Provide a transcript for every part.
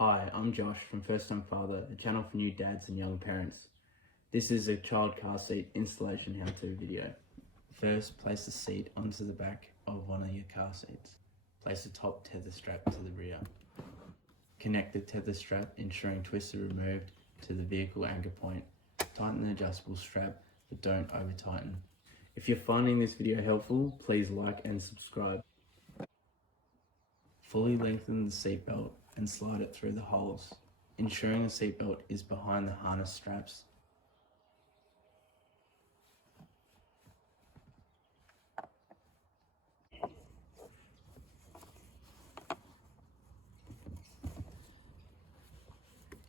Hi, I'm Josh from First Time Father, a channel for new dads and young parents. This is a child car seat installation how-to video. First, place the seat onto the back of one of your car seats. Place the top tether strap to the rear. Connect the tether strap, ensuring twists are removed, to the vehicle anchor point. Tighten the adjustable strap, but don't over tighten. If you're finding this video helpful, please like and subscribe. Fully lengthen the seatbelt and slide it through the holes, ensuring the seatbelt is behind the harness straps.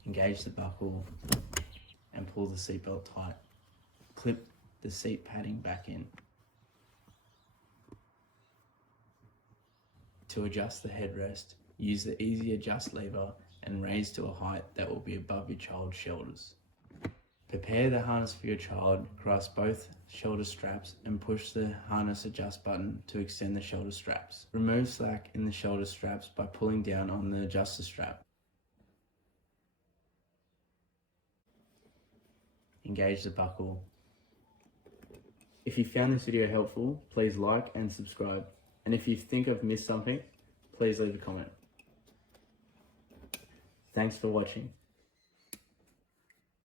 Engage the buckle and pull the seatbelt tight. Clip the seat padding back in. To adjust the headrest, use the easy adjust lever and raise to a height that will be above your child's shoulders. Prepare the harness for your child, grasp both shoulder straps and push the harness adjust button to extend the shoulder straps. Remove slack in the shoulder straps by pulling down on the adjuster strap. Engage the buckle. If you found this video helpful, please like and subscribe. And if you think I've missed something, please leave a comment. Thanks for watching.